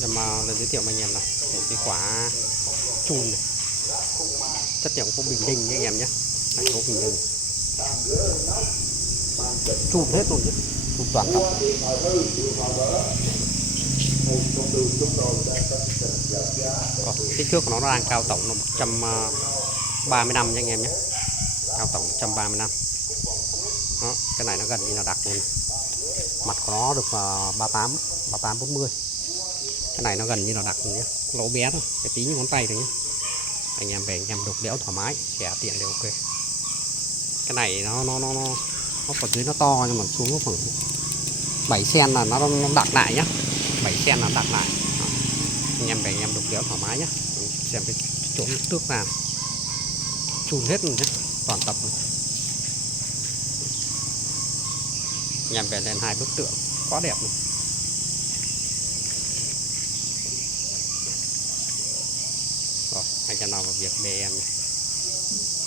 Làm lần giới thiệu với anh em này một cái quả chùm này, chất liệu của Bình Định nha anh em nhé. Thành phố Bình Định chùm hết luôn chứ, chùm toàn tập. Kích thước của nó đang cao tổng là 135 nha anh em nhé, cao tổng 135. Đó, cái này nó gần như là đặc luôn. Mặt của nó được 38 40. Cái này nó gần như là đặc luôn nhé, lỗ bé thôi, cái tí như ngón tay thôi nhé. Anh em về anh em đục đẽo thoải mái, xẻ tiện đều ok. Cái này nó phần dưới nó to nhưng mà xuống nó khoảng 7 cm là nó đặt lại nhá, 7 cm là đặt lại. Đó. Anh em về anh em đục đẽo thoải mái nhé. Xem cái chỗ tước nào chùn hết luôn nhé, toàn tập luôn. Anh em về lên 2 bức tượng quá đẹp luôn. Rồi anh em nào vào việc bề em này.